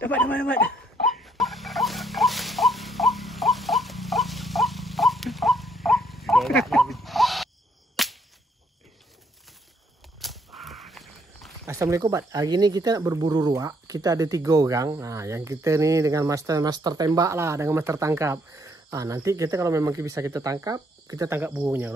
Dapat. Assalamualaikum, Bat. Hari ini kita nak berburu ruak. Kita ada 3 orang. Nah, yang kita ni dengan master tembak lah, dengan master tangkap. Nanti kita kalau memang bisa kita tangkap burungnya.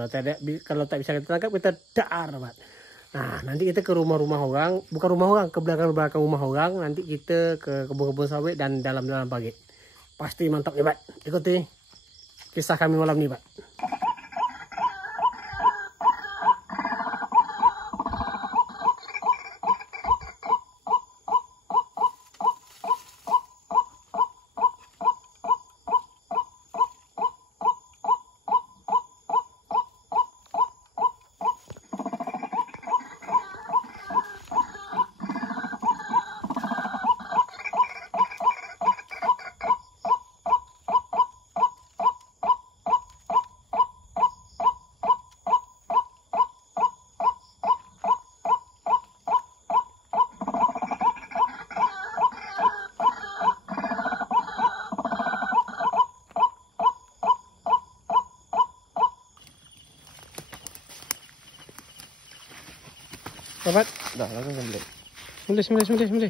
Kalau tak bisa kita tangkap, kita dar, Bat. Nah, nanti kita ke rumah-rumah orang, bukan rumah orang, ke belakang rumah orang. Nanti kita ke kebun-kebun sawit dan dalam-dalam parit. Pasti mantap ya, Bat. Ikuti kisah kami malam ni, Bat. Dapat? Dah, langsung sembelih. Sembelih.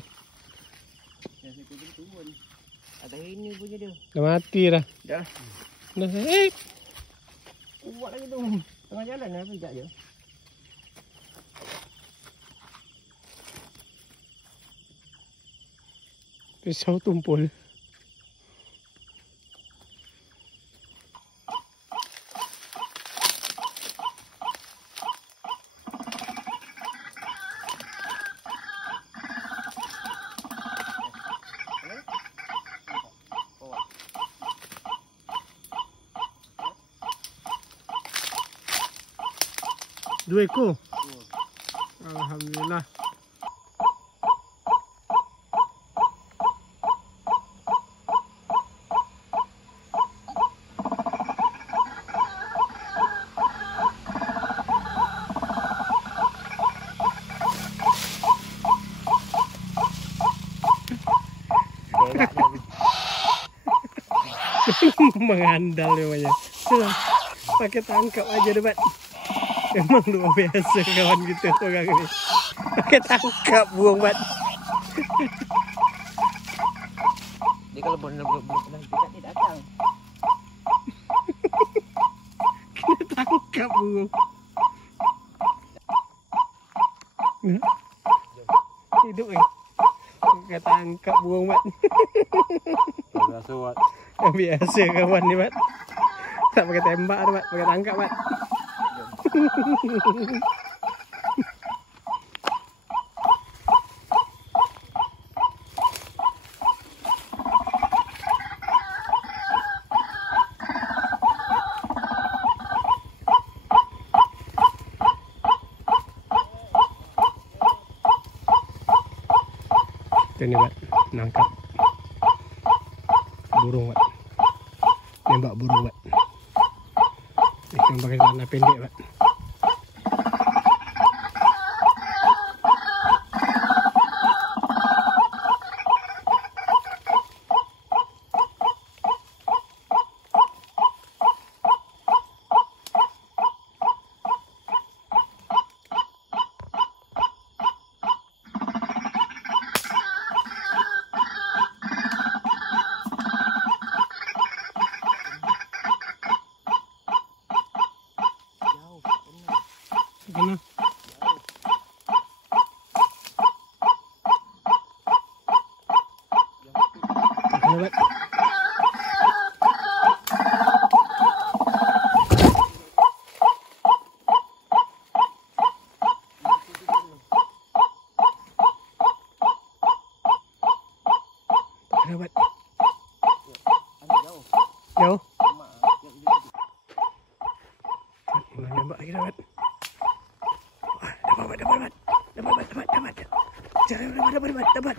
Ada ini punya dia. Dah mati dah. Dah. Buat lagi tu. Tengah jalan lah, sekejap je. Pisau tumpul. Dua ekor. Alhamdulillah. Mengandal namanya. Pakai tangkap aja debat. Emang luar biasa kawan kita orang ni. Pakai tangkap buang, Bat. Dia kalau belum pernah dekat ni datang. Kena tangkap burung. Hidup ni. Pakai tangkap burung, Bat. Biasa buat. Biasa kawan ni, Bat. Tak pakai tembak tu, Bat. Pakai tangkap, Bat. Itu ni, Bat. Nangkap burung, Bat. Nembak burung, Bat. Ikan pakai celana pendek, Bat. Kena. Kena, Bat. Kena, Bat. Jauh. Mulai nembak lagi dah, Bat. Dapat.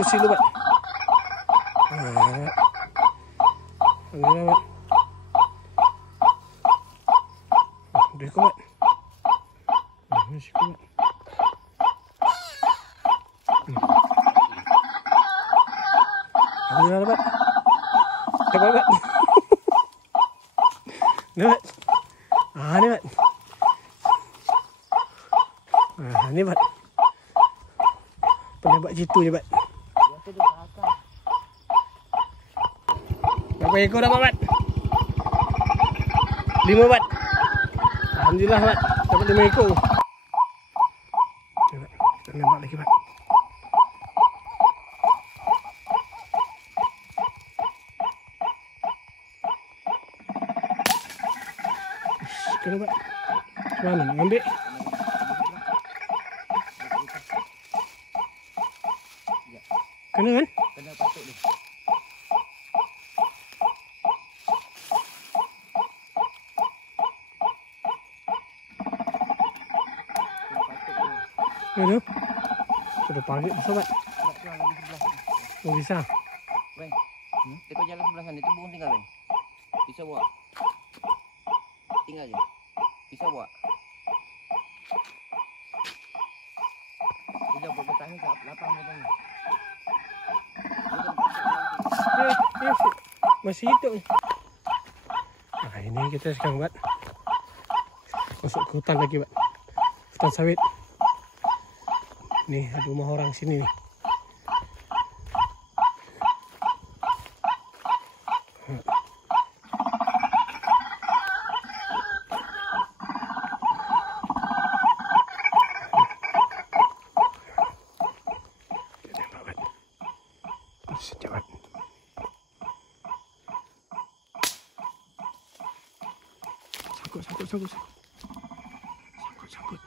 eksekusi dulu, Bat. Alhamdulillah, Bat. Udah ikut, Bat. Masih ikut, Bat. Alhamdulillah, Bat. Cepat, Bat. Ni, Bat. Ni, Bat. Ni, Bat. Penembak jitu ni, Bat. Berapa ekor dapat, Bat? 5, Bat. Alhamdulillah, Bat. Dapat 5 ekor. Kita nembak lagi, Bat. Kena, Bat. Mana nak ambil? Kena kan? Kena patuk dia. Ada. Sudah pagi sobat. Oh bisa. Bang. Dia kau jalan sebelah sana, itu burung tinggal, Bang. Bisa bawa. Tinggal je. Bisa bawa. Dia buat bertahan kat lapang dia tanya. Masih hidup ni. Nah, ini kita sekarang buat masuk ke hutan lagi, Bat. Hutan sawit. Nih, ada rumah orang sini nih. Sejawat. Sangkut.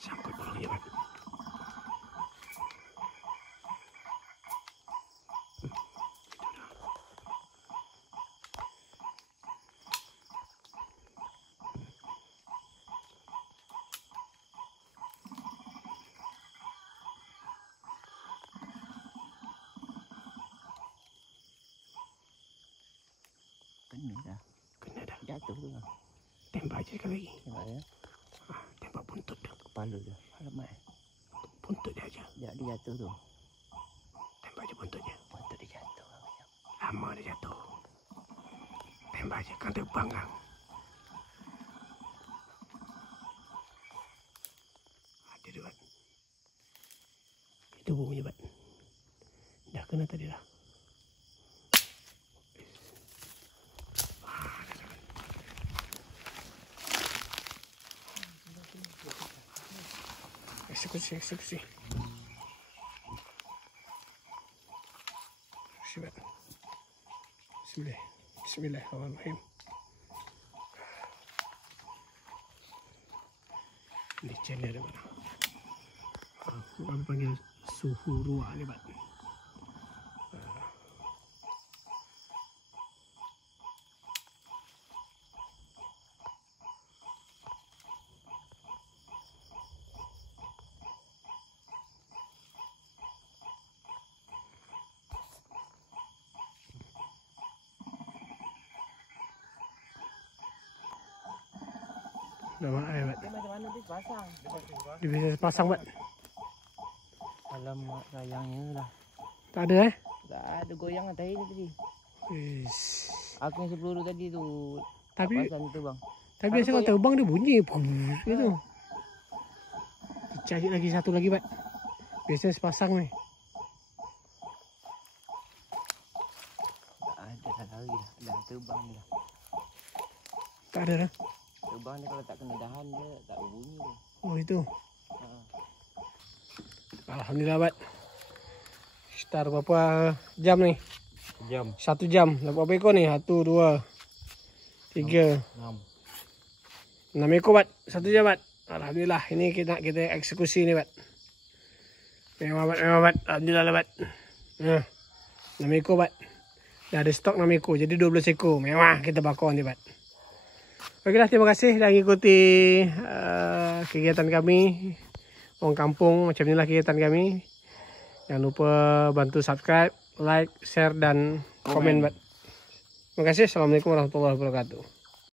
Sangkut burungnya, Bat. Kena dah. Jatuh tu. Tembak je sekali lagi. Tembak dia. Tembak buntut dia. Kepala dia. Alamak. Buntut dia aja. Ya, dia jatuh tu. Tembak je buntutnya. Buntut dia jatuh. Lama dia jatuh. Tembak je kan terbang kan. Ada dia, Bat. Itu bunyinya, Bat. Dah kena tadi dah. Eksekusi. Bismillahirrahmanirrahim. Ini channel ada mana? Kami panggil suhu ruak ni, Bat. Nama air, Bat. Dia macam mana dia pasang? Dia bisa pasang, Bat. Alamak, sayangnya lah. Tak ada, Tak ada goyang atas ini tadi. Ish. Aku yang sepeluru tadi tu. Tapi pasang tu, bang. Tapi biasa kalau terbang dia bunyi gitu. Cari lagi satu lagi, Bat. Biasanya sepasang ni. Tak ada dah lari dah. Dah terbang dah. Tak ada dah. Terbang dia kalau tak kena dahan dia tak berbunyi tu. Oh itu. Ha. Alhamdulillah, Bat. Start berapa jam ni? Jam 1 jam. Dapat berapa ekor ni? 1, 2, 3, 6 ekor, Bat. 1 jam, Bat. Alhamdulillah. Ini kita eksekusi ni, Bat. Mewah, Bat. Alhamdulillah lah, Bat. 6 ekor, Bat. Dah ada stok 6 ekor. Jadi 12 ekor. Mewah kita bakar ni, Bat. Baiklah, terima kasih dah mengikuti kegiatan kami. Orang kampung macam inilah kegiatan kami. Jangan lupa bantu subscribe, like, share, dan komen. Terima kasih. Assalamualaikum warahmatullahi wabarakatuh.